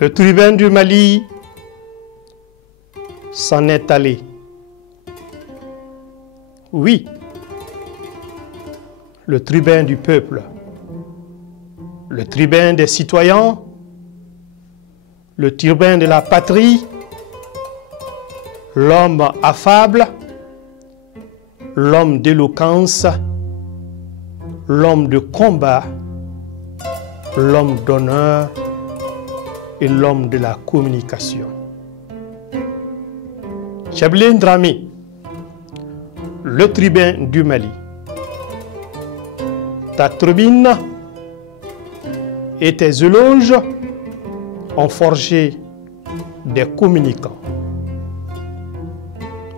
Le tribun du Mali s'en est allé. Oui, le tribun du peuple, le tribun des citoyens, le tribun de la patrie, l'homme affable, l'homme d'éloquence, l'homme de combat, l'homme d'honneur et l'homme de la communication. Tchablin Dramé, le tribun du Mali. Ta tribune et tes éloges ont forgé des communicants,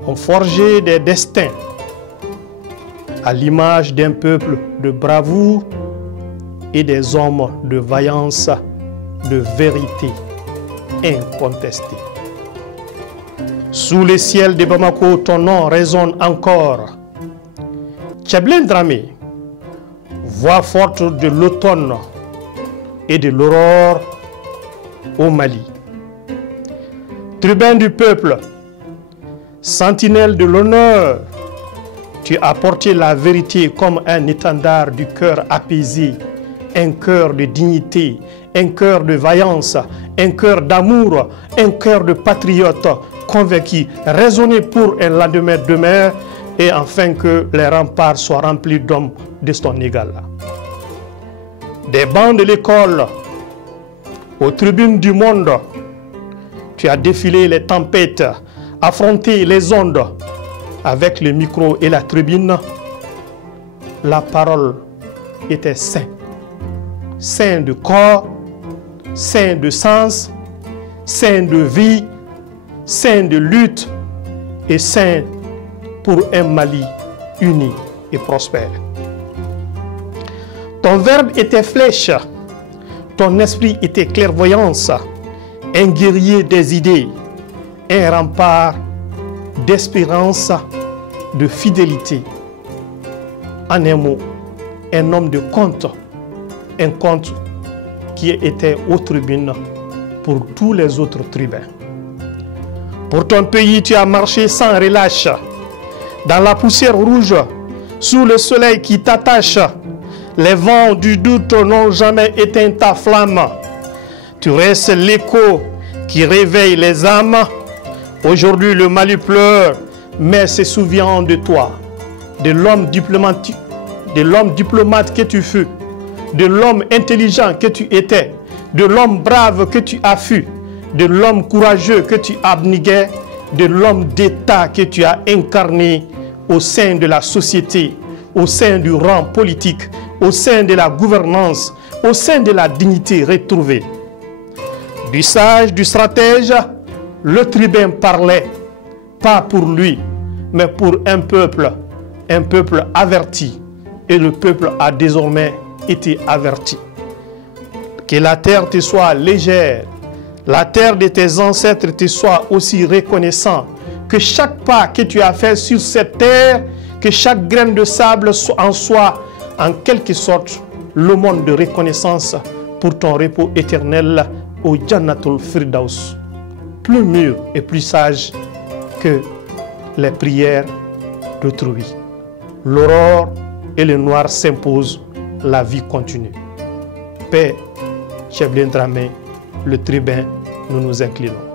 ont forgé des destins à l'image d'un peuple de bravoure et des hommes de vaillance, de vérité incontestée. Sous le ciel de Bamako, ton nom résonne encore. Tchablin Dramé, voix forte de l'automne et de l'aurore au Mali. Tribun du peuple, sentinelle de l'honneur, tu as porté la vérité comme un étendard du cœur apaisé, un cœur de dignité, un cœur de vaillance, un cœur d'amour, un cœur de patriote convaincu, raisonné pour un lendemain demain et afin que les remparts soient remplis d'hommes de son égal. Des bancs de l'école aux tribunes du monde, tu as défilé les tempêtes, affronté les ondes avec le micro et la tribune. La parole était sainte, saint de corps, saint de sens, saint de vie, saint de lutte et saint pour un Mali uni et prospère. Ton verbe était flèche, ton esprit était clairvoyance, un guerrier des idées, un rempart d'espérance, de fidélité. En un mot, un homme de compte, un compte qui était aux tribunes pour tous les autres tribuns. Pour ton pays, tu as marché sans relâche, dans la poussière rouge, sous le soleil qui t'attache. Les vents du doute n'ont jamais éteint ta flamme. Tu restes l'écho qui réveille les âmes. Aujourd'hui, le Mali pleure, mais se souvient de toi, de l'homme diplomate que tu fus, de l'homme intelligent que tu étais, de l'homme brave que tu as fui, de l'homme courageux que tu abniguais, de l'homme d'État que tu as incarné au sein de la société, au sein du rang politique, au sein de la gouvernance, au sein de la dignité retrouvée. Du sage, du stratège, le tribun parlait, pas pour lui, mais pour un peuple averti. Et le peuple a désormais été averti. Que la terre te soit légère, la terre de tes ancêtres te soit aussi reconnaissant. Que chaque pas que tu as fait sur cette terre, que chaque graine de sable en soit en quelque sorte le monde de reconnaissance pour ton repos éternel au Jannatul Firdaus, plus mûr et plus sage que les prières d'autrui. L'aurore et le noir s'imposent, la vie continue. Paix, Tchablin Dramé, le tribun, nous nous inclinons.